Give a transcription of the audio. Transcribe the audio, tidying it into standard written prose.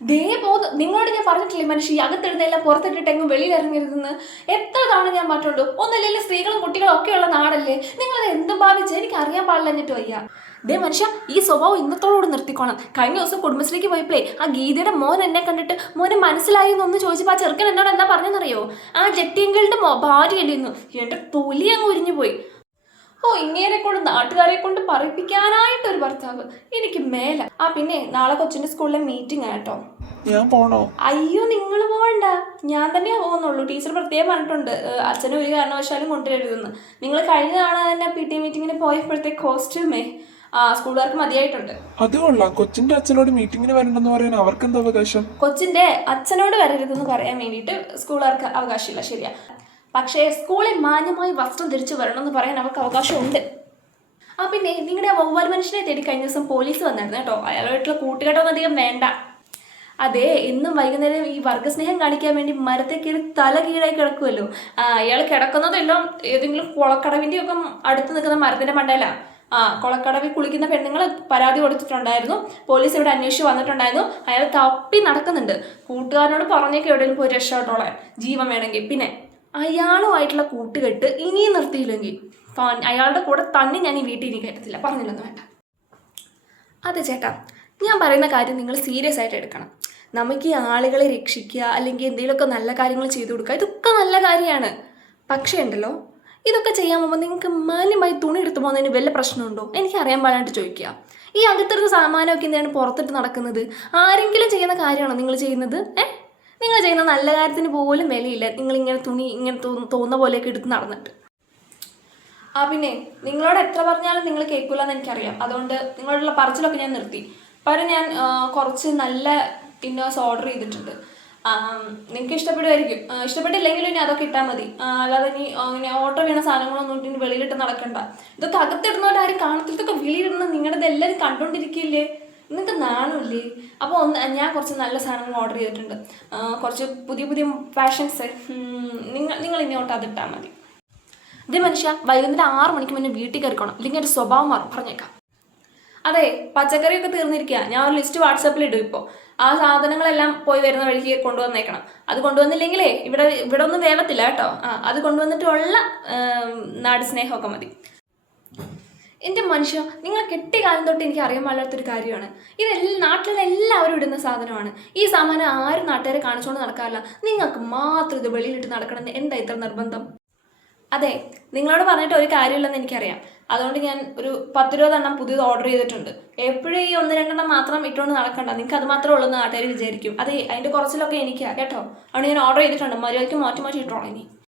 ദേ പോകുന്നു. നിങ്ങളോട് ഞാൻ പറഞ്ഞിട്ടില്ലേ മനുഷ്യ അകത്തിടുന്നെല്ലാം പുറത്തിട്ടിട്ടെങ്ങും വെളിയിൽ ഇറങ്ങരുതെന്ന്. എത്ര തവണ ഞാൻ പറഞ്ഞിട്ടുള്ളൂ. ഒന്നുമില്ലെങ്കിൽ സ്ത്രീകളും കുട്ടികളും ഒക്കെയുള്ള നാടല്ലേ, നിങ്ങളത് എന്തും ഭാവിച്ച് എനിക്ക് അറിയാൻ പാടില്ലഞ്ഞിട്ട് വയ്യ. ദേ മനുഷ്യ, ഈ സ്വഭാവം ഇന്നത്തോടുകൂടി നിർത്തിക്കോണം. കഴിഞ്ഞ ദിവസം കുടുംബശ്രീക്ക് പോയപ്പോഴേ ആ ഗീതയുടെ മോൻ എന്നെ കണ്ടിട്ട് മോനെ മനസ്സിലായി എന്നൊന്ന് ചോദിച്ചപ്പോൾ ആ ചെറുക്കൻ എന്നോട് എന്താ പറഞ്ഞെന്നറിയോ? ആ ജെട്ടിയങ്കളുടെ ഭാര്യയല്ലിരുന്നു. എൻ്റെ തൊലി അങ്ങ് ഉരിഞ്ഞു പോയി. ഓ, ഇങ്ങനെ കൊണ്ട് നാട്ടുകാരെ കൊണ്ട് പറയിപ്പിക്കാനായിട്ടൊരു ഭർത്താവ് എനിക്ക് മേല. പിന്നെ നാളെ കൊച്ചിന്റെ സ്കൂളിലെ മീറ്റിംഗ് ആട്ടോ. ഞാൻ പോണോ? അയ്യോ, നിങ്ങൾ പോകണ്ട, ഞാൻ തന്നെയാ പോകുന്നുള്ളൂ. ടീച്ചർ പ്രത്യേകം പറഞ്ഞിട്ടുണ്ട് അച്ഛനെ ഒരു കാരണവശാലും കൊണ്ടുവരരുതെന്ന്. നിങ്ങൾ കഴിഞ്ഞ തവണ തന്നെ PT മീറ്റിങ്ങിന് പോയപ്പോഴത്തേക്ക് കോസ്റ്റ്യൂമേ സ്കൂളുകാർക്ക് മതിയായിട്ടുണ്ട്. അത് കൊള്ളാം. കൊച്ചിന്റെ അച്ഛനോട് മീറ്റിങ്ങിന് വരണ്ടെന്ന് പറയാൻ അവർക്ക് എന്താ അവകാശം? കൊച്ചിന്റെ അച്ഛനോട് വരരുതെന്ന് പറയാൻ വേണ്ടിയിട്ട് സ്കൂളുകാർക്ക് അവകാശമില്ല, ശരിയാ. പക്ഷേ സ്കൂളിൽ മാന്യമായി വസ്ത്രം ധരിച്ചു വരണമെന്ന് പറയാൻ അവർക്ക് അവകാശമുണ്ട്. പിന്നെ നിങ്ങളുടെ വവ്വാൽ മനുഷ്യനെ തേടി കഴിഞ്ഞ ദിവസം പോലീസ് വന്നായിരുന്നു കേട്ടോ. അയാളായിട്ടുള്ള കൂട്ടുകെട്ടൊന്നും അധികം വേണ്ട. അതെ, എന്നും വൈകുന്നേരം ഈ വർഗ്ഗസ്നേഹം കാണിക്കാൻ വേണ്ടി മരത്തെ കയറി തല കീഴായി കിടക്കുമല്ലോ. അയാൾ കിടക്കുന്നതെല്ലാം ഏതെങ്കിലും കുളക്കടവിൻ്റെ ഒക്കെ അടുത്ത് നിൽക്കുന്ന മരത്തിന്റെ മണ്ടയിലാണ്. കുളക്കടവിൽ കുളിക്കുന്ന പെണ്ണുങ്ങൾ പരാതി കൊടുത്തിട്ടുണ്ടായിരുന്നു. പോലീസ് ഇവിടെ അന്വേഷിച്ച് വന്നിട്ടുണ്ടായിരുന്നു. അയാൾ തപ്പി നടക്കുന്നുണ്ട്. കൂട്ടുകാരനോട് പറഞ്ഞേക്ക് എവിടെയെങ്കിലും പോയി രക്ഷപ്പെട്ടോളാൻ, ജീവൻ വേണമെങ്കിൽ. പിന്നെ അയാളുമായിട്ടുള്ള കൂട്ടുകെട്ട് ഇനിയും നിർത്തിയില്ലെങ്കിൽ അയാളുടെ കൂടെ തന്നെ ഞാൻ ഈ വീട്ടിൽ ഇനി കയറ്റത്തില്ല. പറഞ്ഞില്ലെന്ന് വേണ്ട. അതെ ചേട്ടാ, ഞാൻ പറയുന്ന കാര്യം നിങ്ങൾ സീരിയസ് ആയിട്ട് എടുക്കണം. നമുക്ക് ഈ ആളുകളെ രക്ഷിക്കുക അല്ലെങ്കിൽ എന്തെങ്കിലുമൊക്കെ നല്ല കാര്യങ്ങൾ ചെയ്തു കൊടുക്കുക, ഇതൊക്കെ നല്ല കാര്യമാണ്. പക്ഷേ ഉണ്ടല്ലോ, ഇതൊക്കെ ചെയ്യാൻ പോകുമ്പോൾ നിങ്ങൾക്ക് മാന്യമായി തുണി എടുത്തു പോകുന്നതിന് വല്ല പ്രശ്നമുണ്ടോ? എനിക്ക് അറിയാൻ പാടായിട്ട് ചോദിക്കുക. ഈ അകത്തെടുത്ത സാമാനമൊക്കെ എന്താണ് പുറത്തിട്ട് നടക്കുന്നത്? ആരെങ്കിലും ചെയ്യുന്ന കാര്യമാണോ നിങ്ങൾ ചെയ്യുന്നത്? നിങ്ങൾ ചെയ്യുന്ന നല്ല കാര്യത്തിന് പോലും വിലയില്ല. നിങ്ങളിങ്ങനെ തുണി ഇങ്ങനെ തോന്നുന്ന പോലെയൊക്കെ എടുത്ത് നടന്നിട്ട്. പിന്നെ നിങ്ങളോട് എത്ര പറഞ്ഞാലും നിങ്ങൾ കേൾക്കില്ല എന്ന് എനിക്കറിയാം. അതുകൊണ്ട് നിങ്ങളോടുള്ള പറച്ചിലൊക്കെ ഞാൻ നിർത്തി. പകരം ഞാൻ കുറച്ച് നല്ല ഇന്നേഴ്സ് ഓർഡർ ചെയ്തിട്ടുണ്ട്. നിങ്ങൾക്ക് ഇഷ്ടപ്പെടുമായിരിക്കും. ഇഷ്ടപ്പെട്ടില്ലെങ്കിലും ഇനി അതൊക്കെ ഇട്ടാൽ മതി. അല്ലാതെ ഇനി അങ്ങനെ ഓർഡർ വീണ സാധനങ്ങളൊന്നും ഇനി വെളിയിലിട്ട് നടക്കണ്ട. ഇതൊക്കെ അകത്തിടുന്നവരാരും കാണത്തിലൊക്കെ വെളിയിലിടുന്ന നിങ്ങളുടെ എല്ലാവരും കണ്ടുകൊണ്ടിരിക്കില്ലേ? നിങ്ങൾക്ക് നാണമില്ലേ? അപ്പോൾ ഞാൻ കുറച്ച് നല്ല സാധനങ്ങൾ ഓർഡർ ചെയ്തിട്ടുണ്ട്. കുറച്ച് പുതിയ പുതിയ ഫാഷൻസ്. നിങ്ങൾ ഇങ്ങോട്ട് അതിട്ടാൽ മതി. ഇതേ മനുഷ്യ, വൈകുന്നേരം 6 മണിക്ക് മുന്നേ വീട്ടിൽ കയറിക്കണം, ഇല്ലെങ്കിൽ ഒരു സ്വഭാവം മാറും, പറഞ്ഞേക്കാം. അതെ, പച്ചക്കറിയൊക്കെ തീർന്നിരിക്കുക. ഞാൻ ഒരു ലിസ്റ്റ് വാട്സാപ്പിൽ ഇടും. ഇപ്പോൾ ആ സാധനങ്ങളെല്ലാം പോയി വരുന്ന വഴിക്ക് കൊണ്ടുവന്നേക്കണം. അത് കൊണ്ടുവന്നില്ലെങ്കിലേ ഇവിടെ ഒന്നും വേവത്തില്ല കേട്ടോ. അത് കൊണ്ടുവന്നിട്ടുള്ള നാട് സ്നേഹമൊക്കെ മതി. എൻ്റെ മനുഷ്യ, നിങ്ങളെ കെട്ടിയ കാലം തൊട്ട് എനിക്ക് അറിയാൻ പാടില്ലാത്തൊരു കാര്യമാണ്. ഇതെല്ലാം നാട്ടിലുള്ള എല്ലാവരും ഇടുന്ന സാധനമാണ്. ഈ സാമാനം ആരും നാട്ടുകാരെ കാണിച്ചുകൊണ്ട് നടക്കാറില്ല. നിങ്ങൾക്ക് മാത്രം ഇത് വെളിയിലിട്ട് നടക്കണമെന്ന് എന്താ ഇത്ര നിർബന്ധം? അതെ, നിങ്ങളോട് പറഞ്ഞിട്ട് ഒരു കാര്യമില്ലെന്ന് എനിക്കറിയാം. അതുകൊണ്ട് ഞാൻ ഒരു 10-20 എണ്ണം പുതിയത് ഓർഡർ ചെയ്തിട്ടുണ്ട്. എപ്പോഴും ഈ 1-2 എണ്ണം മാത്രം ഇട്ടുകൊണ്ട് നടക്കണ്ട. നിങ്ങൾക്ക് അത് മാത്രമേ ഉള്ളൂ എന്ന് നാട്ടുകാർ വിചാരിക്കും. അതെ, അതിൻ്റെ കുറച്ചിലൊക്കെ എനിക്കാണ് കേട്ടോ. അതുകൊണ്ട് ഞാൻ ഓർഡർ ചെയ്തിട്ടുണ്ട്. മര്യാദയ്ക്ക് മാറ്റി മാറ്റി ഇട്ടോളാം ഇനി.